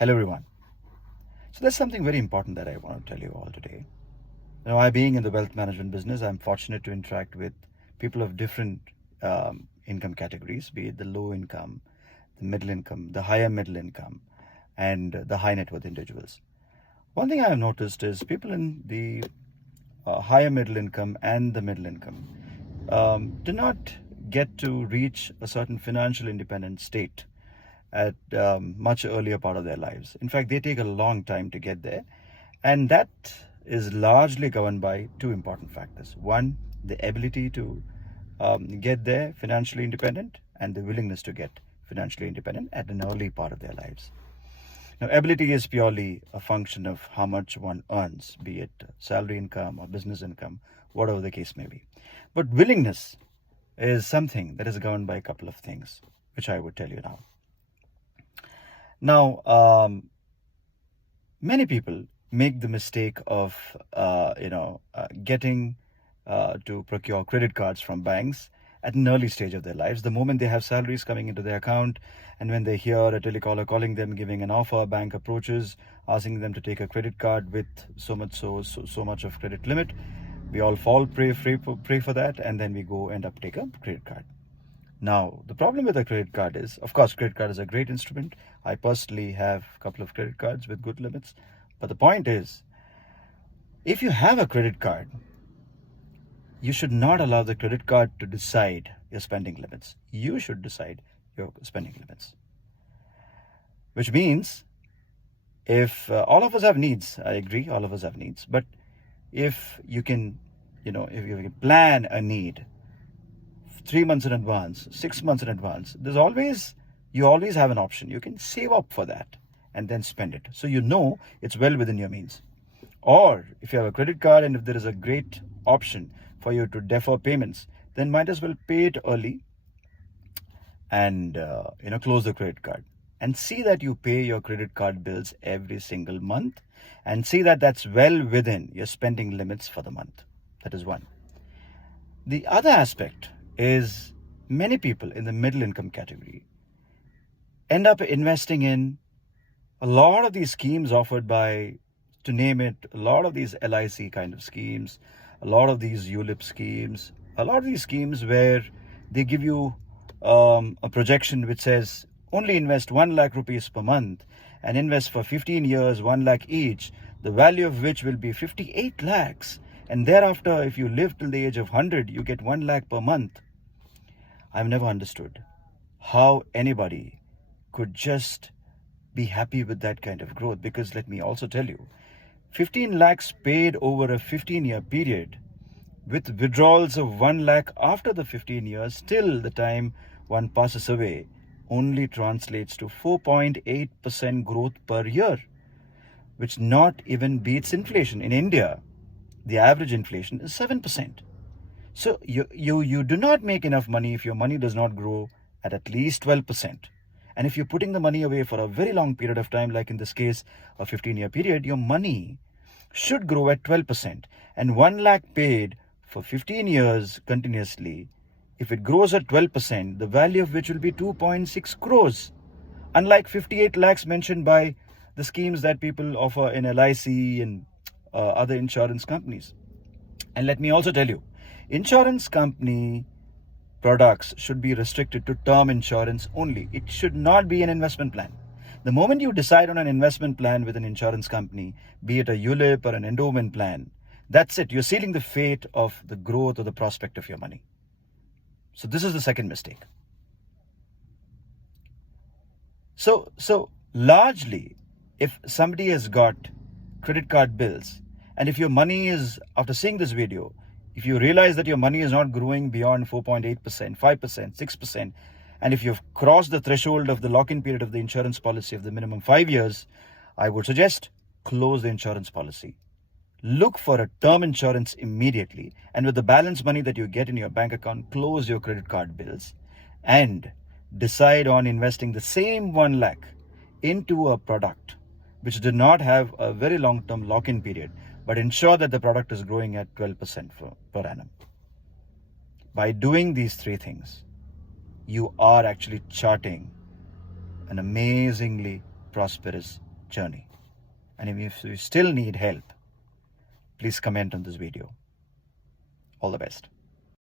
Hello, everyone. So, there's something very important that I want to tell you all today. I being in the wealth management business, I'm fortunate to interact with people of different income categories, be it the low income, the middle income, the higher middle income, and the high net worth individuals. One thing I have noticed is people in the higher middle income and the middle income do not get to reach a certain financial independent state at much earlier part of their lives. In fact, they take a long time to get there, and that is largely governed by two important factors. One, the ability to get there financially independent, and the willingness to get financially independent at an early part of their lives. Now, ability is purely a function of how much one earns, be it salary income or business income, whatever the case may be. But willingness is something that is governed by a couple of things, which I would tell you now. Now, many people make the mistake of, getting to procure credit cards from banks at an early stage of their lives. The moment they have salaries coming into their account, and when they hear a telecaller calling them, giving an offer, a bank approaches, asking them to take a credit card with so much of credit limit, we all fall prey for that, and then we go end up take a credit card. Now, the problem with a credit card is, of course, credit card is a great instrument. I personally have a couple of credit cards with good limits. But the point is, if you have a credit card, you should not allow the credit card to decide your spending limits. You should decide your spending limits. Which means, if all of us have needs, I agree, all of us have needs. But if you can, if you can plan a need 3 months in advance, 6 months in advance, you always have an option. You can save up for that and then spend it. So it's well within your means. Or if you have a credit card and if there is a great option for you to defer payments, then might as well pay it early and close the credit card. And see that you pay your credit card bills every single month, and see that that's well within your spending limits for the month. That is one. The other aspect is many people in the middle income category end up investing in a lot of these schemes offered by, to name it, a lot of these LIC kind of schemes, a lot of these ULIP schemes, a lot of these schemes where they give you a projection which says only invest 1 lakh rupees per month and invest for 15 years, 1 lakh each, the value of which will be 58 lakhs. And thereafter, if you live till the age of 100, you get 1 lakh per month. I've never understood how anybody could just be happy with that kind of growth, because let me also tell you, 15 lakhs paid over a 15-year period with withdrawals of 1 lakh after the 15 years till the time one passes away only translates to 4.8% growth per year, which not even beats inflation. In India, the average inflation is 7%. So you do not make enough money if your money does not grow at least 12%. And if you're putting the money away for a very long period of time, like in this case, a 15-year period, your money should grow at 12%. And 1 lakh paid for 15 years continuously, if it grows at 12%, the value of which will be 2.6 crores. Unlike 58 lakhs mentioned by the schemes that people offer in LIC and other insurance companies. And let me also tell you, insurance company products should be restricted to term insurance only. It should not be an investment plan. The moment you decide on an investment plan with an insurance company, be it a ULIP or an endowment plan, that's it. You're sealing the fate of the growth or the prospect of your money. So this is the second mistake. So largely, if somebody has got credit card bills, and if your money is, after seeing this video, if you realize that your money is not growing beyond 4.8%, 5%, 6%, and if you've crossed the threshold of the lock-in period of the insurance policy of the minimum 5 years, I would suggest close the insurance policy. Look for a term insurance immediately, and with the balance money that you get in your bank account, close your credit card bills and decide on investing the same 1 lakh into a product which did not have a very long-term lock-in period, but ensure that the product is growing at 12% per annum. By doing these three things, you are actually charting an amazingly prosperous journey. And if you still need help, please comment on this video. All the best.